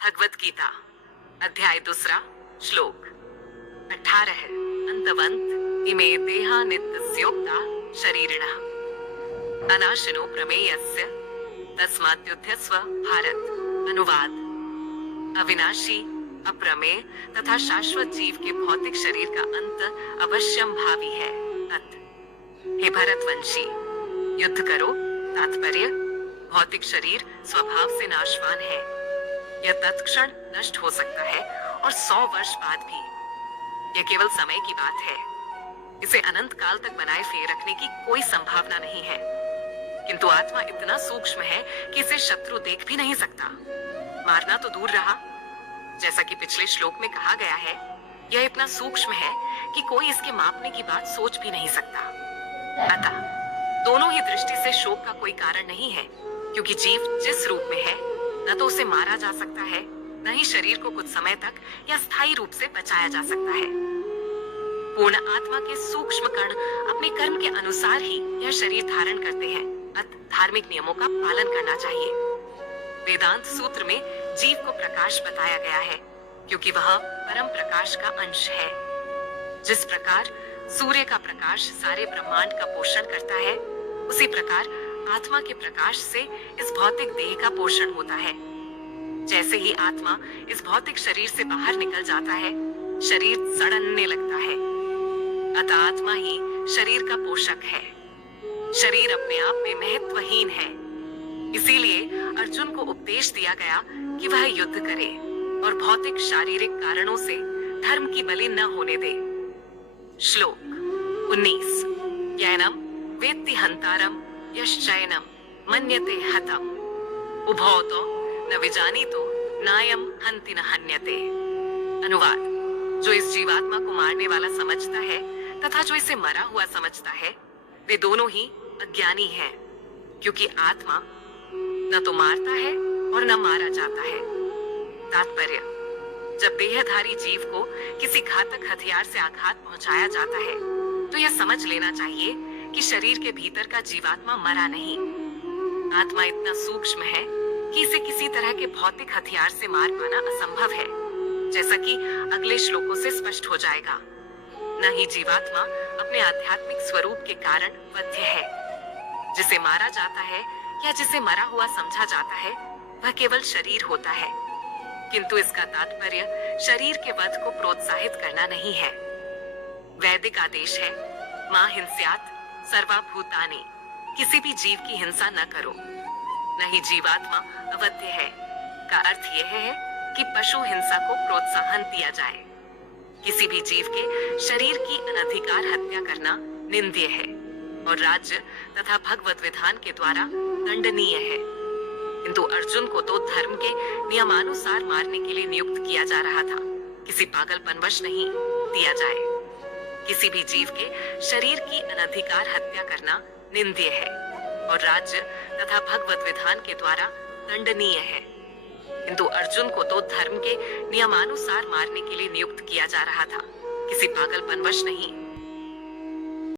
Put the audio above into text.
भगवत गीता अध्याय 2 श्लोक 18 अंतवंत इमे देहा नित्यस्योक्ता शरीरिणः अनाशिनो प्रमेयस्य तस्माद्युध्यस्व भारत। अनुवाद। अविनाशी, अप्रमेय तथा शाश्वत जीव के भौतिक शरीर का अंत अवश्यम भावी है। अत हे भरतवंशी, युद्ध करो। तात्पर्य: भौतिक शरीर स्वभाव से नाशवान है। यह तत्क्षण नष्ट हो सकता है और 100 वर्ष बाद भी। यह केवल समय की बात है। इसे अनंत काल तक बनाए फेर रखने की कोई संभावना नहीं है। किंतु आत्मा इतना सूक्ष्म है कि इसे शत्रु देख भी नहीं सकता। मारना तो दूर रहा, जैसा कि पिछले श्लोक में कहा गया है, यह इतना सूक्ष्म है कि कोई इसके मापने की बात सोच भी नहीं सकता। अतः दोनों ही दृष्टि से शोक का कोई कारण नहीं है, क्योंकि जीव जिस रूप में है, न तो उसे मारा जा सकता है, न ही शरीर को कुछ समय तक या स्थायी रूप से बचाया जा सकता है। पूर्ण आत्मा के सूक्ष्म कण अपने कर्म के अनुसार ही यह शरीर धारण करते हैं। अतः धार्मिक नियमों का पालन करना चाहिए। वेदांत सूत्र में जीव को प्रकाश बताया गया है, क्योंकि वह परम प्रकाश का अंश है। जिस प्रकार सूर्य का प्रकाश सारे ब्रह्मांड का पोषण करता है, उसी प्रकार आत्मा के प्रकाश से इस भौतिक देह का पोषण होता है। जैसे ही आत्मा इस भौतिक शरीर से बाहर निकल जाता है, शरीर सड़ने लगता है। अतः आत्मा ही शरीर का पोषक है। शरीर अपने आप में महत्वहीन है। इसीलिए अर्जुन को उपदेश दिया गया कि वह युद्ध करे और भौतिक शारीरिक कारणों से धर्म की बलि न होने दे। श्लोक 19 ज्ञानम वेत्ति हंतारम यश्चैनम मन्यते हतम उभौ तो न विजानीतो नायम हंति न हन्यते। अनुवाद। जो इस जीवात्मा को मारने वाला समझता है तथा जो इसे मरा हुआ समझता है, वे दोनों ही अज्ञानी हैं, क्योंकि आत्मा न तो मारता है और न मारा जाता है। तात्पर्य: जब देहधारी जीव को किसी घातक हथियार से आघात पहुंचाया जाता है, तो यह समझ लेना चाहिए कि शरीर के भीतर का जीवात्मा मरा नहीं। आत्मा इतना सूक्ष्म है कि इसे किसी तरह के भौतिक हथियार से मार पाना असंभव है, जैसा कि अगले श्लोकों से स्पष्ट हो जाएगा। न ही जीवात्मा अपने आध्यात्मिक स्वरूप के कारण वध्य है। जिसे मारा जाता है या जिसे मरा हुआ समझा जाता है, वह केवल शरीर होता है। किंतु इसका तात्पर्य शरीर के वध को प्रोत्साहित करना नहीं है। वैदिक आदेश है, मां हिंस्यात् सर्वभूतानि, किसी भी जीव की हिंसा न करो। नहीं जीवात्मा अवध्य है का अर्थ यह है कि पशु हिंसा को प्रोत्साहन दिया जाए। किसी भी जीव के शरीर की अनधिकार हत्या करना निंद्य है और राज्य तथा भगवत विधान के द्वारा दंडनीय है। किंतु अर्जुन को तो धर्म के नियमानुसार मारने के लिए नियुक्त किया जा रहा था, किसी पागलपनवश नहीं दिया जाए। किसी भी जीव के शरीर की अनधिकार हत्या करना निंद्य है और राज्य तथा भगवत विधान के द्वारा दंडनीय है। किंतु अर्जुन को तो धर्म के नियमानुसार मारने के लिए नियुक्त किया जा रहा था, किसी पागलपनवश नहीं।